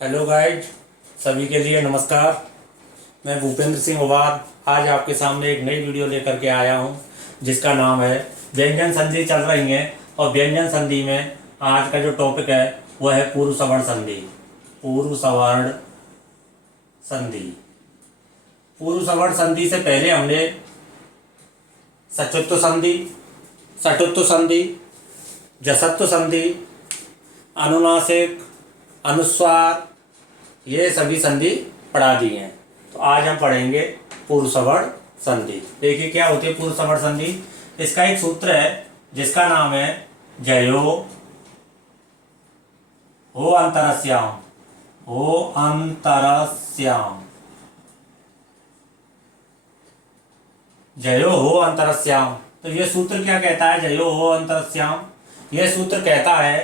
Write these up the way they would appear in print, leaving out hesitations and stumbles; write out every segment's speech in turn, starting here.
Hello guide, सभी के लिए नमस्कार। मैं भूपेंद्र सिंह उबार आज आपके सामने एक नई वीडियो लेकर के आया हूं, जिसका नाम है व्यंजन संधि चल रही है। और व्यंजन संधि में आज का जो टॉपिक है वह है पूर्व सवर्ण संधि। पूर्व सवर्ण संधि। पूर्व सवर्ण संधि से पहले हमने सचुत्व संधि, सटुत्व संधि, जसत्व संधि, अनुनासिक, अनुस्वार, ये सभी संधि पढ़ा दी हैं। तो आज हम पढ़ेंगे पूर्व सवर्ण संधि। देखिए क्या होती है पूर्व सवर्ण संधि। इसका एक सूत्र है जिसका नाम है जयो हो अंतरस्याम। हो अंतरस्याम। जयो हो अंतरस्याम। तो ये सूत्र क्या कहता है? जयो हो अंतरस्याम यह सूत्र कहता है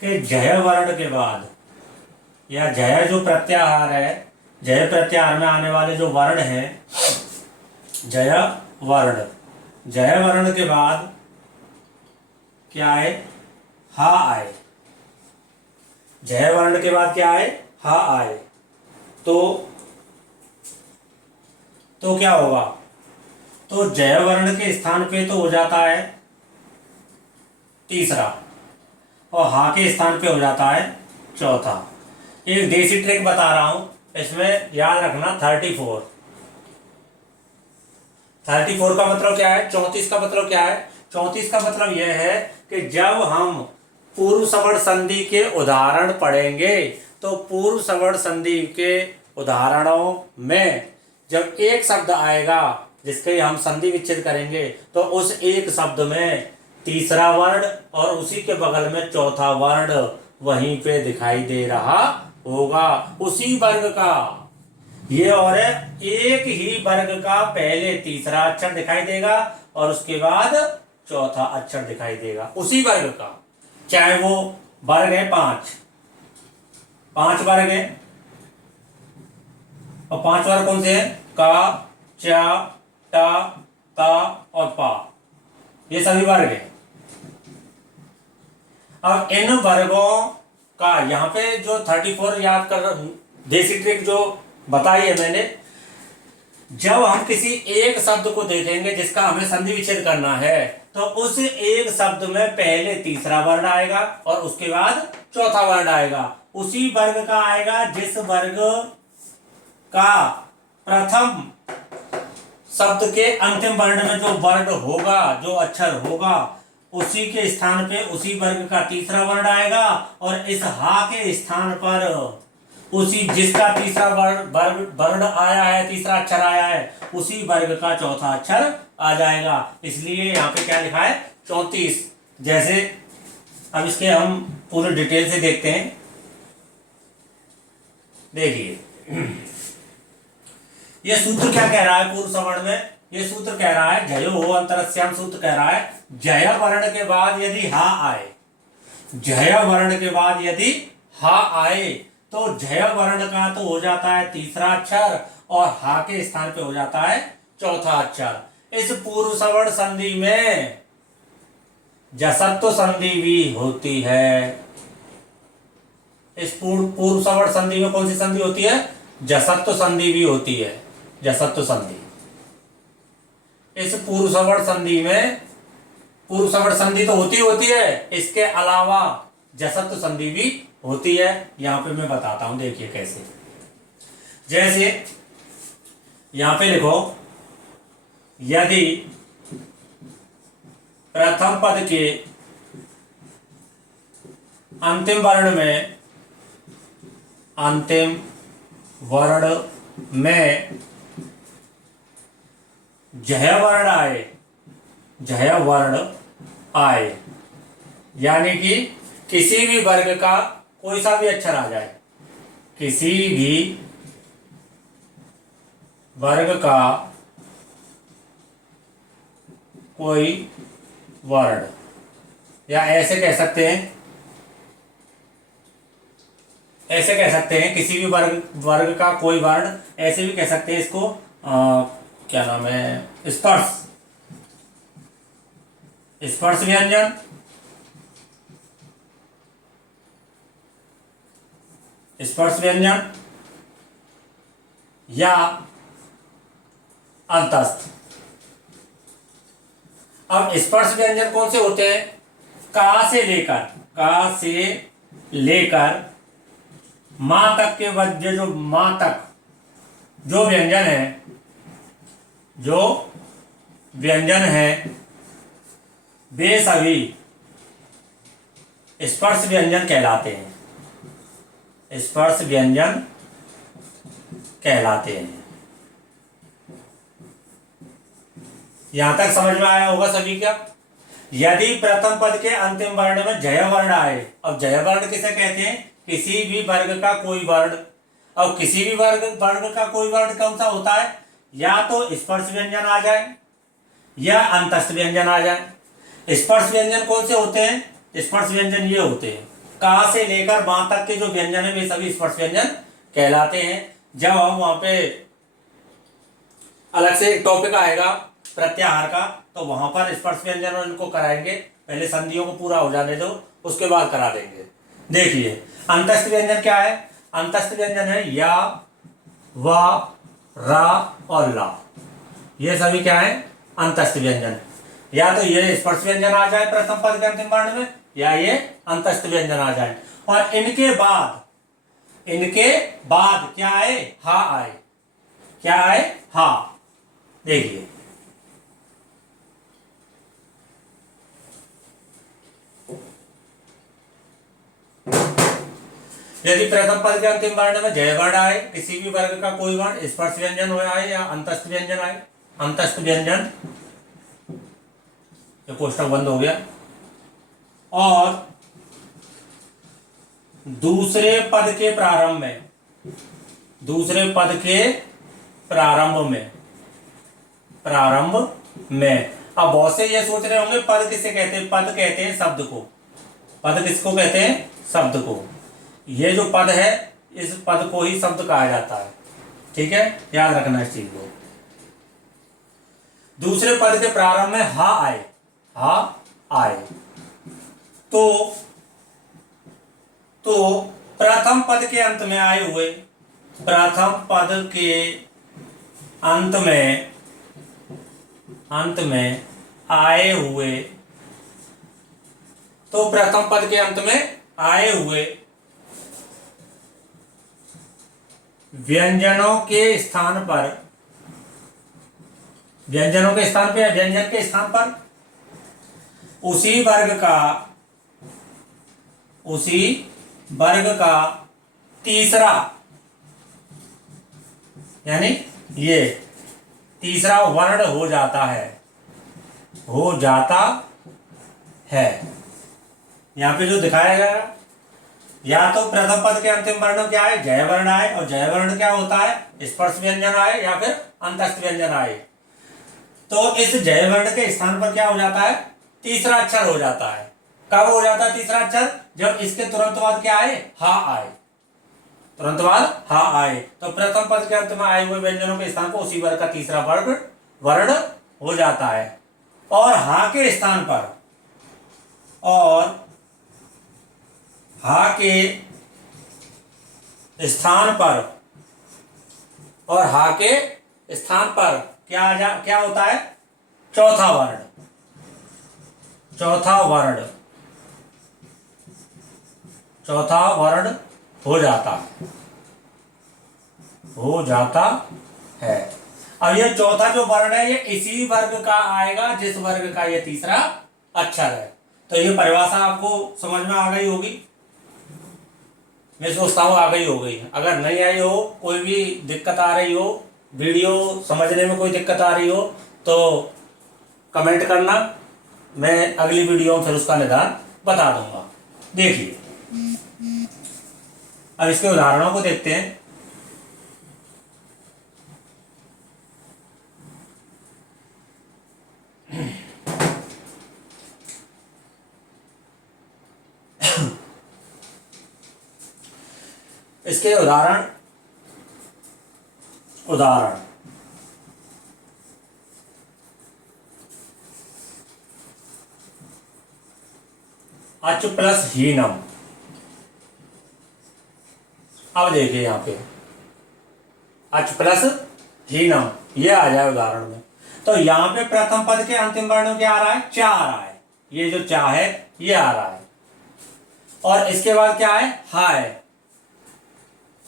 कि जय वर्ण के बाद या जय जो प्रत्याहार है, जय प्रत्याहार में आने वाले जो वर्ण हैं, जय वर्ण, जय वर्ण के बाद क्या आए? हा आए। जय वर्ण के बाद क्या आए? हा आए। तो क्या होगा? तो जय वर्ण के स्थान पे तो हो जाता है तीसरा, और हा के स्थान पे हो जाता है चौथा। एक देसी ट्रिक बता रहा हूं, इसमें याद रखना 34। 34 का मतलब क्या है? 34 का मतलब क्या है? 34 का मतलब यह है कि जब हम पूर्व सवर्ण संधि के उदाहरण पढ़ेंगे तो पूर्व सवर्ण संधि के उदाहरणों में जब एक शब्द आएगा जिसके हम संधि विच्छेद करेंगे तो उस एक शब्द में तीसरा वर्ण और उसी के बगल में चौथा वर्ण वहीं पे दिखाई दे रहा होगा, उसी वर्ग का। ये और है, एक ही वर्ग का पहले तीसरा अक्षर दिखाई देगा और उसके बाद चौथा अक्षर दिखाई देगा, उसी वर्ग का। चाहे वो वर्ग है पांच, पांच वर्ग है। और पांच वर्ग कौन से हैं? का, चा, टा, ता और पा, ये सभी वर्ग है। अब इन वर्गों का यहाँ पे जो 34 याद कर, देसी ट्रिक जो बताई है मैंने, जब हम किसी एक शब्द को देखेंगे जिसका हमें संधि विच्छेद करना है तो उस एक शब्द में पहले तीसरा वर्ण आएगा और उसके बाद चौथा वर्ण आएगा, उसी वर्ग का आएगा जिस वर्ग का प्रथम शब्द के अंतिम वर्ण में जो वर्ण होगा, जो अक्षर होगा, उसी के स्थान पे उसी वर्ग का तीसरा वर्ण आएगा और इस हा के स्थान पर उसी जिसका तीसरा वर्ण आया है, तीसरा अक्षर आया है, उसी वर्ग का चौथा अक्षर आ जाएगा। इसलिए यहाँ पे क्या लिखा है? 34। जैसे अब इसके हम पूरे डिटेल से देखते हैं। देखिए ये सूत्र क्या कह रहा है पूर्व सवर्ण में? ये सूत्र कह रहा है जयो हो अंतरस्याम। सूत्र कह रहा है जय वर्ण के बाद यदि हा आए, जय वर्ण के बाद यदि हा आए तो जय वर्ण का तो हो जाता है तीसरा अक्षर और हा के स्थान पे हो जाता है चौथा अक्षर। इस पूर्व सवर्ण संधि में जसत्व संधि भी होती है। इस पूर्व सवर्ण संधि में कौन सी संधि होती है? जसत्व संधि भी होती है। जसत्व संधि। इस पूर्व सवर्ण संधि में, पूर्व सवर्ण संधि तो होती है, इसके अलावा जसत्व संधि भी होती है। यहां पे मैं बताता हूं, देखिए कैसे। जैसे यहां पे लिखो, यदि प्रथम पद के अंतिम वर्ण में, अंतिम वर्ण में जय वर्ण आए, जय वर्ण आए, यानी कि किसी भी वर्ग का कोई सा भी अक्षर आ जाए, किसी भी वर्ग का कोई वर्ण, या ऐसे कह सकते हैं, ऐसे कह सकते हैं किसी भी वर्ग का कोई वर्ण, ऐसे भी कह सकते हैं इसको क्या नाम है? स्पर्श, स्पर्श व्यंजन। स्पर्श व्यंजन या अंतस्थ। अब स्पर्श व्यंजन कौन से होते हैं? का से लेकर मां तक के वजह, जो मां तक जो व्यंजन है वे सभी स्पर्श व्यंजन कहलाते हैं। स्पर्श व्यंजन कहलाते हैं। यहां तक समझ में आया होगा सभी क्या? यदि प्रथम पद के अंतिम वर्ण में जय वर्ण आए, अब जय वर्ण किसे कहते हैं? किसी भी वर्ग का कोई वर्ण। अब किसी भी वर्ग का कोई वर्ण कौन सा होता है? या तो स्पर्श व्यंजन आ जाए या अंतस्थ व्यंजन आ जाए। स्पर्श व्यंजन कौन से होते हैं? स्पर्श व्यंजन ये होते हैं, का से लेकर मां तक के जो व्यंजन है वे सभी स्पर्श व्यंजन कहलाते हैं। जब हम वहां पे अलग से एक टॉपिक आएगा प्रत्याहार का, तो वहां पर स्पर्श व्यंजन और इनको कराएंगे। पहले संधियों को पूरा हो जाने दो, उसके बाद करा देंगे। देखिए अंतस्थ व्यंजन क्या है? अंतस्थ व्यंजन है या, वा, रा और ला। ये सभी क्या है? अंतस्थ व्यंजन। या तो ये स्पर्श व्यंजन आ जाए प्रथम पद के अंतिम वर्ण में, या ये अंतस्थ व्यंजन आ जाए। और इनके बाद क्या आए? हा आए। क्या आए? हा। देखिए यदि प्रथम पद के अंतिम वर्ण में जय वर्ण आए, किसी भी वर्ग का कोई वर्ण, स्पर्श व्यंजन हो आए या अंतस्थ व्यंजन आए, अंतस्थ व्यंजन, ये कोष्टक बंद हो गया। और दूसरे पद के प्रारंभ में अब बहुत से ये सोच रहे होंगे पद किसे कहते हैं? पद कहते हैं शब्द को। पद किसको कहते हैं? शब्द को। ये जो पद है, इस पद को ही शब्द कहा जाता है। ठीक है, याद रखना इस चीज को। दूसरे पद के प्रारंभ में हा आए, तो प्रथम पद के अंत में आए हुए, प्रथम पद के अंत में आए हुए, तो प्रथम पद के अंत में आए हुए व्यंजनों के स्थान पर या व्यंजन के स्थान पर उसी वर्ग का तीसरा, यानी ये तीसरा वर्ण हो जाता है। यहां पे जो दिखाया गया, या तो प्रथम पद के अंतिम वर्ण क्या है? जय वर्ण आए। और जय वर्ण क्या होता है? स्पर्श व्यंजन आए या फिर अंतस्थ व्यंजन आए। तो इस जय वर्ण के स्थान पर क्या हो जाता है? तीसरा अक्षर हो जाता है। कब हो जाता है तीसरा अक्षर? जब इसके तुरंत बाद क्या आए? हा आए। तुरंत बाद हा आए, तो प्रथम पद के अंत में आए हुए व्यंजनों के स्थान पर उसी वर्ग का तीसरा वर्ण हो जाता है। और हा के स्थान पर क्या होता है? चौथा वर्ण हो जाता है। अब ये चौथा जो वर्ण है, ये इसी वर्ग का आएगा जिस वर्ग का ये तीसरा अक्षर है। तो ये परिभाषा आपको समझ में आ गई होगी, मैं सोचता हूँ आ गई होगी। अगर नहीं आई हो, कोई भी दिक्कत आ रही हो, वीडियो समझने में कोई दिक्कत आ रही हो, तो कमेंट करना, मैं अगली वीडियो में फिर उसका निदान बता दूंगा। देखिए अब इसके उदाहरणों को देखते हैं। इसके उदाहरण अच प्लस हीनम। अब देखिए यहाँ पे अच प्लस हीनम, ये आ जाए उदाहरण में। तो यहाँ पे प्रथम पद के अंतिम वर्ण में क्या आ रहा है, चा आ रहा है, ये जो चा है ये आ रहा है, और इसके बाद क्या है, हा है।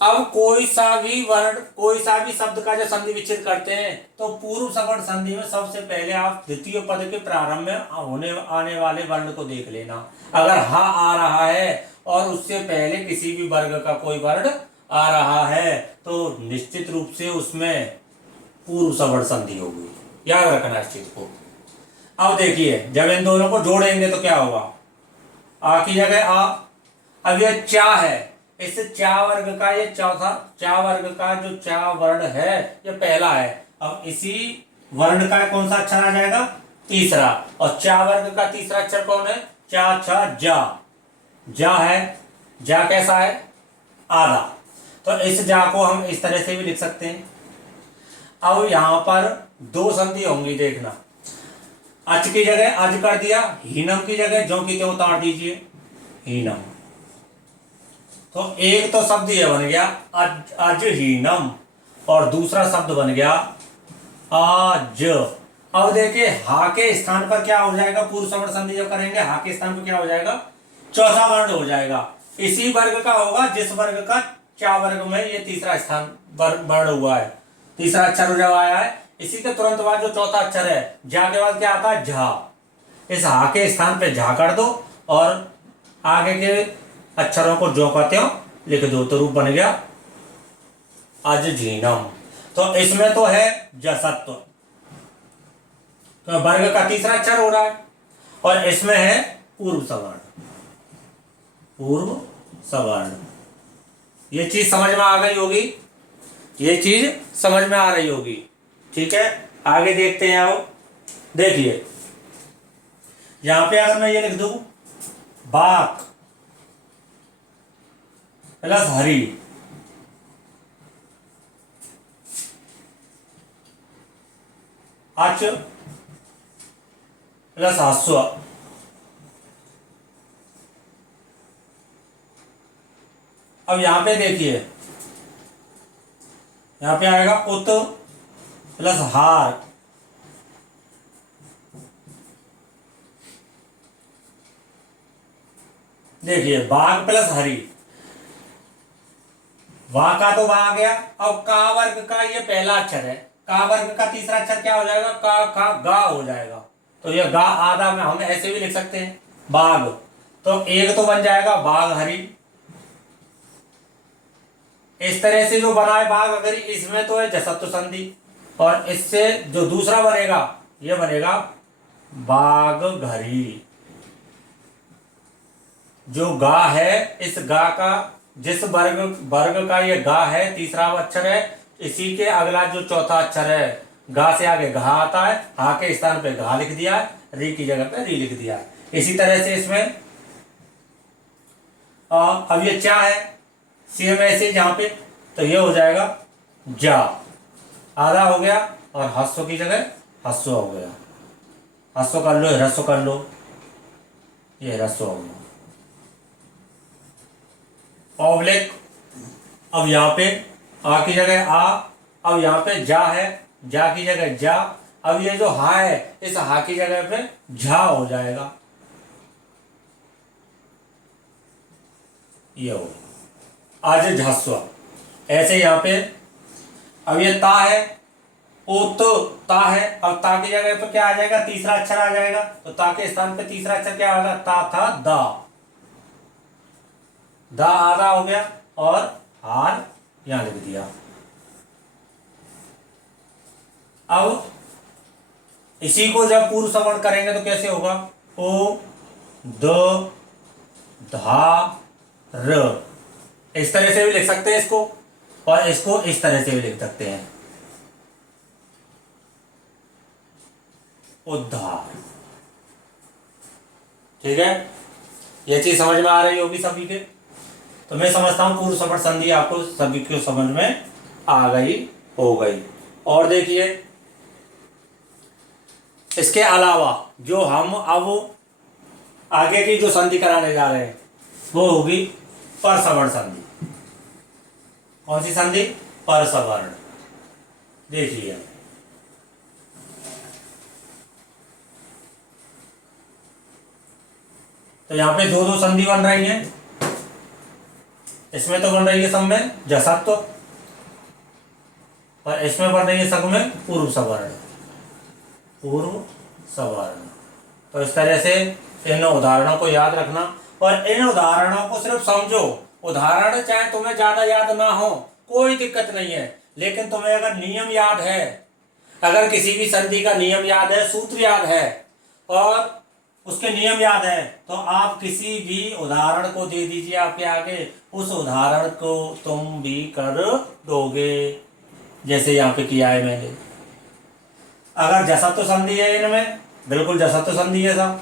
अब कोई सा भी वर्ण, कोई सा भी शब्द का जो संधि विच्छेद करते हैं तो पूर्व सवर्ण संधि में सबसे पहले आप द्वितीय पद के प्रारंभ में होने आने वाले वर्ण को देख लेना। अगर हा आ रहा है और उससे पहले किसी भी वर्ग का कोई वर्ण आ रहा है तो निश्चित रूप से उसमें पूर्व सवर्ण संधि होगी, याद रखना इस चीज को। अब देखिए जब इन दोनों को जोड़ेंगे तो क्या होगा, आ की जगह आ। अब ये चा है, इस चा वर्ग का ये चौथा, चा वर्ग का जो चा वर्ण है ये पहला है। अब इसी वर्ण का कौन सा अक्षर आ जाएगा, तीसरा। और चा वर्ग का तीसरा अक्षर कौन है, चा छा जा, जा है, जा कैसा है, आधा। तो इस जा को हम इस तरह से भी लिख सकते हैं। अब यहां पर दो संधि होंगी, देखना, अच की जगह अज कर दिया, हीनम की जगह जो की त्यों उतार दीजिए, हीनम। तो एक तो शब्द ये बन गया अज, अजहीनम, और दूसरा शब्द बन गया आज। अब देखिए हा के स्थान पर क्या हो जाएगा, पूर्व सवर्ण संधि जब करेंगे हा के स्थान पर क्या हो जाएगा, चौथा वर्ण हो जाएगा। इसी वर्ग का होगा जिस वर्ग का चा वर्ग में ये तीसरा स्थान वर्ण हुआ है, तीसरा अक्षर जब आया है। इसी के तुरंत बाद जो चौथा अक्षर है जा के बाद क्या आता है, झा। इस हा के स्थान पे झा कर दो और आगे के अक्षरों को जो कहते हो लिख दो, तो रूप बन गया अजझीनम। तो इसमें तो है जसत्व, तो वर्ग का तीसरा अक्षर हो रहा है, और इसमें है पूर्व सवर्ण, पूर्व सवर्ण। ये चीज समझ में आ गई होगी, ये चीज समझ में आ रही होगी, ठीक है। आगे देखते हैं। आओ देखिए यहां पे अगर मैं ये लिख दूं बाक प्लस हरी, अच प्लस हास्व, अब यहां पे देखिए यहां पे आएगा उत प्लस हार, देखिए बाघ प्लस हरी, वहां का तो वहां आ गया। अब का वर्ग का ये पहला अक्षर है, का वर्ग का तीसरा अक्षर क्या हो जाएगा, का खा गा हो जाएगा। तो ये गा आधा में हम ऐसे भी लिख सकते हैं बाघ, तो एक तो बन जाएगा बाघ हरी। इस तरह से जो बना है बाघ हरी, इसमें तो है जसत्व संधि, और इससे जो दूसरा बनेगा ये बनेगा बाघ घरी। जो गा है, इस गा का जिस वर्ग का ये गा है तीसरा अक्षर है, इसी के अगला जो चौथा अक्षर है गा से आगे घा आता है, हा के स्थान पे घा लिख दिया है, री की जगह पे री लिख दिया है। इसी तरह से इसमें अब ये चा है सेम ऐसे जहां पे, तो ये हो जाएगा जा, आधा हो गया, और हस्व की जगह हस्व हो गया, हस्व कर लो, ह्रस्व कर लो, ये ह्रस्व हो गया। ऑब्लिक, अब यहाँ पे आ की जगह आ, अब यहाँ पे जा है, जा की जगह जा, अब ये जो हा है इस हा की जगह पे झा हो जाएगा, ये हो आज झस्व। ऐसे यहाँ पे अब ये ता है, ओ तो ता है, अब ता की जगह पे क्या आ जाएगा, तीसरा अक्षर आ जाएगा, तो ता के स्थान पे तीसरा अक्षर क्या होगा, ता था दा, दा आधा हो गया, और हार यहां लिख दिया। अब इसी को जब पूर्व सवर्ण करेंगे तो कैसे होगा, ओ द धा र, इस तरह से भी लिख सकते हैं इसको, और इसको इस तरह से भी लिख सकते हैं उद्धार, ठीक है। यह चीज समझ में आ रही होगी सभी के। तो मैं समझता हूं पूर्व सवर्ण संधि आपको सभी को समझ में आ गई हो गई। और देखिए इसके अलावा जो हम अब आगे की जो संधि कराने जा रहे हैं वो होगी पर सवर्ण संधि। कौन सी संधि? परसवर्ण। देखिए तो यहाँ पे दो दो संधि बन रही हैं। इसमें तो बन रही है सब में जसत्व, और इसमें बन रही है सब में पूर्व सवर्ण। पूर्व सवर्ण। तो इस तरह से इन उदाहरणों को याद रखना, और इन उदाहरणों को सिर्फ समझो। उदाहरण चाहे तुम्हें ज्यादा याद ना हो कोई दिक्कत नहीं है, लेकिन तुम्हें अगर नियम याद है, अगर किसी भी संधि का नियम याद है, सूत्र याद है और उसके नियम याद है, तो आप किसी भी उदाहरण को दे दीजिए आपके आगे, उस उदाहरण को तुम भी कर दोगे। जैसे यहाँ पे किया है मैंने। अगर जसत्व संधि है इनमें, बिल्कुल जसत्व संधि है सब।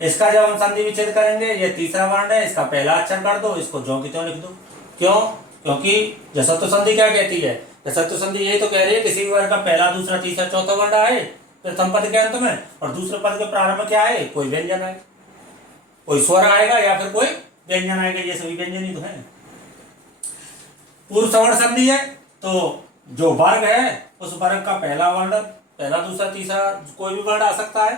इसका जब हम संधि विच्छेद करेंगे, ये तीसरा वर्ण है, इसका पहला अक्षर कर दो, इसको ज्यों की त्यों लिख दो। क्यों? क्योंकि जसत्व संधि क्या कहती है? जसत्व संधि यही तो कह रही है किसी भी वर्ग का पहला, दूसरा, तीसरा, चौथा वर्ण आए प्रथम पद के अंत में, और दूसरे पद के प्रारंभ में क्या आए? कोई व्यंजन आए, कोई स्वर आएगा या फिर कोई व्यंजन आएगा। ये सभी व्यंजन ही तो है। पूर्व सवर्ण संधि है तो जो वर्ग है उस वर्ग का पहला वर्ण, पहला, दूसरा, तीसरा, कोई भी वर्ण आ सकता है।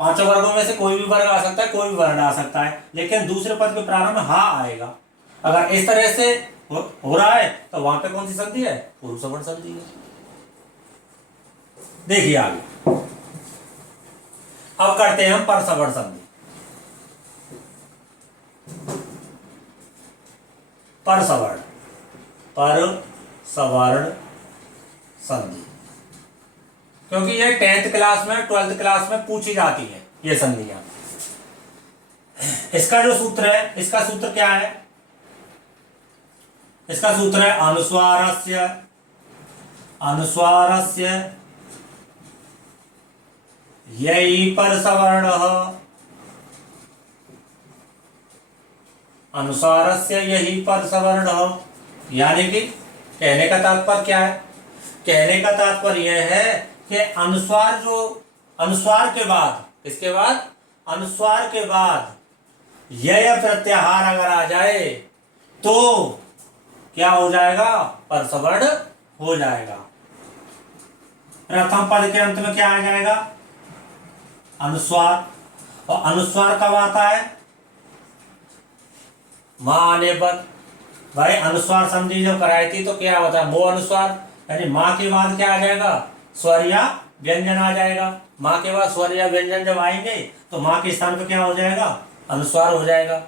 पांचों वर्गों में से कोई भी वर्ग आ सकता है, कोई भी वर्ण आ सकता है, लेकिन दूसरे पद के प्रारंभ में हा आएगा। अगर इस तरह से हो रहा है तो वहां पे कौन सी संधि है? पूर्व सवर्ण संधि है। देखिए आगे, अब करते हैं हम परसवर्ण संधि। परसवर्ण, परसवर्ण संधि, क्योंकि ये 10th क्लास में, 12th क्लास में पूछी जाती है ये संधियां। इसका जो सूत्र है, इसका सूत्र क्या है? इसका सूत्र है अनुस्वारस्य, अनुस्वारस्य यही परसवर्णः, अनुस्वारस्य यही परसवर्णः। यानी कि कहने का तात्पर्य क्या है? कहने का तात्पर्य यह है कि अनुस्वार, जो अनुस्वार के बाद, इसके बाद, अनुस्वार के बाद यह प्रत्याहार अगर आ जाए तो क्या हो जाएगा? परसवर्ण हो जाएगा। प्रथम पद के अंत में क्या आ जाएगा? अनुस्वार। और अनुस्वार कब आता है? मां आने पर। भाई अनुस्वार संधि जब कराई थी तो क्या होता है? वो अनुस्वार, यानी मां के बाद क्या आ जाएगा? स्वर या व्यंजन आ जाएगा। मां के बाद स्वर या व्यंजन जब आएंगे तो मां के स्थान पर क्या हो जाएगा? अनुस्वार हो जाएगा।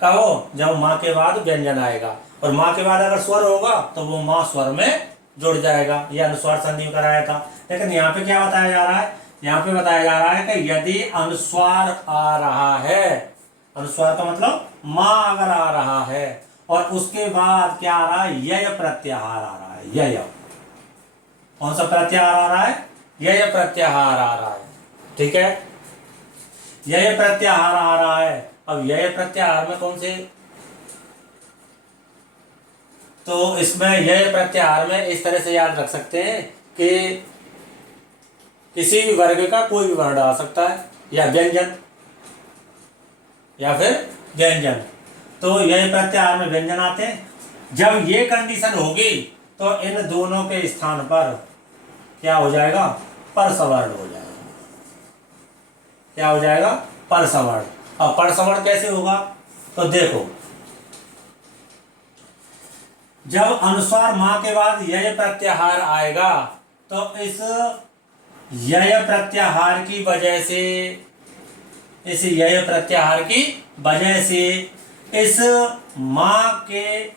कब हो? जब मां के बाद व्यंजन आएगा, और मां के बाद अगर स्वर होगा तो वो मां स्वर में जुड़ जाएगा। ये अनुस्वार संधि कराया था। लेकिन यहाँ पे क्या बताया जा रहा है? यहाँ पे बताया जा रहा है कि यदि अनुस्वार आ रहा है, अनुस्वार का मतलब मां अगर आ रहा है, और उसके बाद क्या आ रहा है? यय प्रत्याहार आ रहा है। यय, कौन सा प्रत्याहार आ रहा है? यय प्रत्याहार आ रहा है। ठीक है, यय प्रत्याहार आ रहा है। अब यय प्रत्याहार में कौन से? तो इसमें यय प्रत्याहार में इस तरह से याद रख सकते हैं कि किसी भी वर्ग का कोई भी वर्ण आ सकता है, या व्यंजन, या फिर व्यंजन। तो यय प्रत्याहार में व्यंजन आते हैं। जब ये कंडीशन होगी तो इन दोनों के स्थान पर क्या हो जाएगा? परसवर्ण हो जाएगा। क्या हो जाएगा? परसवर्ण। अब परसवर्ण कैसे होगा? तो देखो, जब अनुस्वार मां के बाद यय प्रत्याहार आएगा तो इस यय प्रत्याहार की वजह से, इस यय प्रत्याहार की वजह से इस मां के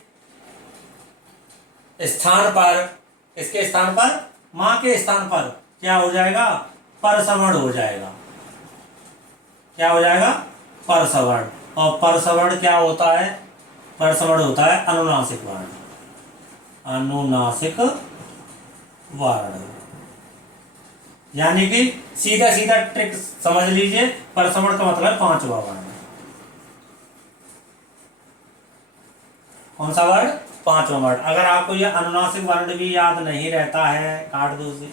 स्थान पर, इसके स्थान पर, मां के स्थान पर क्या हो जाएगा? परसवर्ण हो जाएगा। क्या हो जाएगा? परसवर्ण। और परसवर्ण क्या होता है? परसवर्ण होता है अनुनासिक वर्ण। अनुनासिक वर्ण, यानी कि सीधा सीधा ट्रिक समझ लीजिए, परसवर्ण का मतलब 5वां वर्ण। कौन सा वर्ण? 5वां वर्ण। अगर आपको यह अनुनासिक वर्ण भी याद नहीं रहता है, काट दो उसे,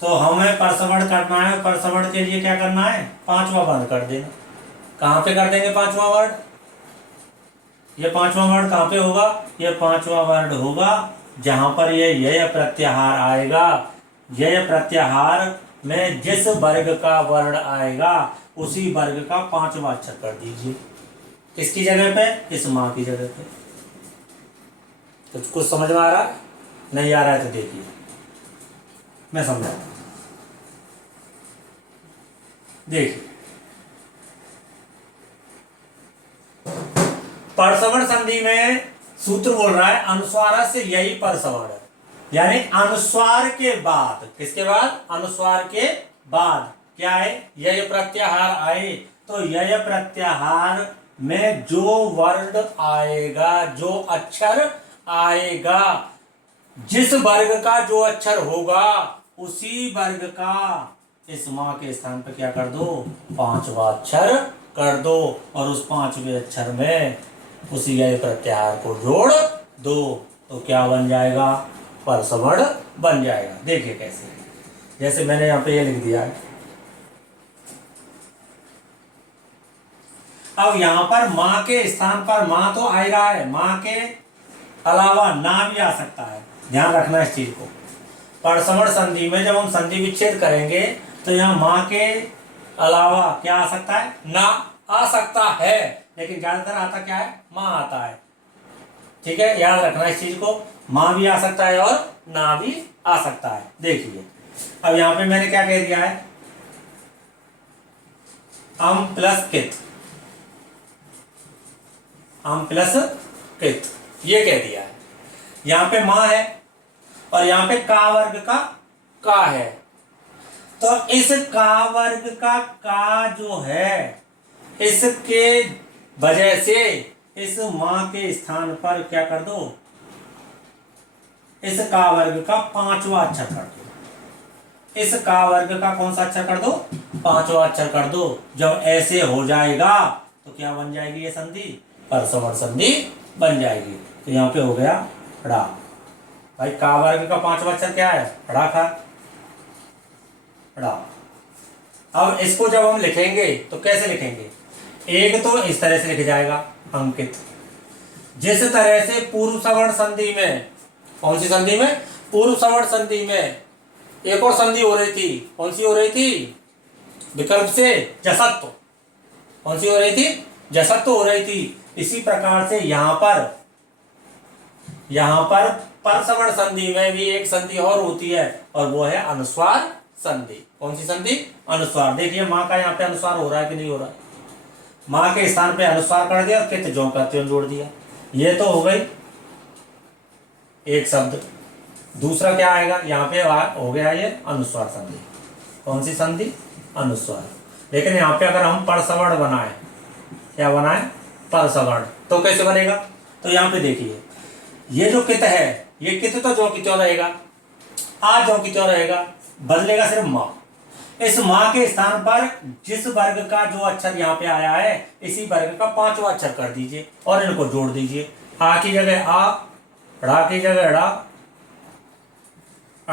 तो हमें परसवर्ण करना है। परसवर्ण के लिए क्या करना है? 5वां वर्ण कर देना। कहां पे कर देंगे 5वां वर्ण? ये पांचवा वर्ड कहाँ पे होगा? ये पांचवा वर्ड होगा जहां पर ये यय प्रत्याहार आएगा। यय प्रत्याहार में जिस वर्ग का वर्ण आएगा उसी वर्ग का पांचवा अक्षर कर दीजिए। किसकी जगह पे? इस माँ की जगह पे। कुछ समझ में आ रहा है? नहीं आ रहा है तो देखिए मैं समझाता हूं। देखिए परसवर्ण संधि में सूत्र बोल रहा है अनुस्वार से यही परसवर्ण, यानी अनुस्वार के बाद। किसके बाद? अनुस्वार के बाद क्या है? यय प्रत्याहार आए तो यय प्रत्याहार में जो वर्ण आएगा, जो अक्षर आएगा, जिस वर्ग का जो अक्षर होगा उसी वर्ग का इस माँ के स्थान पर क्या कर दो? पांचवा अक्षर कर दो और उस पांचवे अक्षर में उसी यय प्रत्याहार को जोड़ दो तो क्या बन जाएगा? परसवर्ण बन जाएगा। देखिए कैसे, जैसे मैंने यहां पे ये लिख दिया है। अब यहां पर मां के स्थान पर मां तो आ रहा है, मां के अलावा ना भी आ सकता है, ध्यान रखना इस चीज को। परसवर्ण संधि में जब हम संधि विच्छेद करेंगे तो यहाँ मां के अलावा क्या आ सकता है? ना आ सकता है, लेकिन ज्यादातर आता क्या है? मां आता है। ठीक है, याद रखना इस चीज को। मां भी आ सकता है और ना भी आ सकता है। देखिए अब यहां पे मैंने क्या कह दिया है? अम प्लस कित, अम प्लस कित ये कह दिया है। यहां पे मां है और यहां पे का वर्ग का है, तो इस का वर्ग का जो है इसके वजह से इस मां के स्थान पर क्या कर दो? इस का वर्ग का पांचवा अक्षर कर दो। इस का वर्ग का कौन सा अक्षर कर दो? पांचवा अक्षर कर दो। जब ऐसे हो जाएगा तो क्या बन जाएगी ये संधि? परसवर्ण संधि बन जाएगी। तो यहाँ पे हो गया ड़ा। भाई का वर्ग का पांचवा अक्षर क्या है? ड़ा था, ड़ा। अब इसको जब हम लिखेंगे तो कैसे लिखेंगे? एक तो इस तरह से लिख जाएगा अंकित, जिस तरह से पूर्व सवर्ण संधि में, कौन सी संधि में? पूर्व सवर्ण संधि में एक और संधि हो रही थी। कौन सी हो रही थी? विकल्प से जसत्व। कौन सी हो रही थी? जसत्व हो रही थी। इसी प्रकार से यहां पर परसवर्ण संधि में भी एक संधि और होती है और वो है अनुस्वार संधि। कौन सी संधि? अनुस्वार। देखिए मां का यहाँ पे अनुस्वार हो रहा है कि नहीं हो रहा है? मां के स्थान पे अनुस्वार कर दिया और कित जो का त्यों जोड़ दिया। ये तो हो गई एक शब्द। दूसरा क्या आएगा? यहाँ पे हो गया ये अनुस्वार संधि। कौन सी संधि? अनुस्वार। लेकिन यहाँ पे अगर हम परसवर्ण बनाए, क्या बनाए? परसवर्ण, तो कैसे बनेगा? तो यहाँ पे देखिए ये जो कित है, ये कित तो जो की त्यों रहेगा, आ जो की त्यों रहेगा, बदलेगा सिर्फ मां। इस मां के स्थान पर जिस वर्ग का जो अक्षर यहाँ पे आया है इसी वर्ग का पांचवा अक्षर कर दीजिए और इनको जोड़ दीजिए। आ की जगह आ, ड़ा की जगह ड़ा,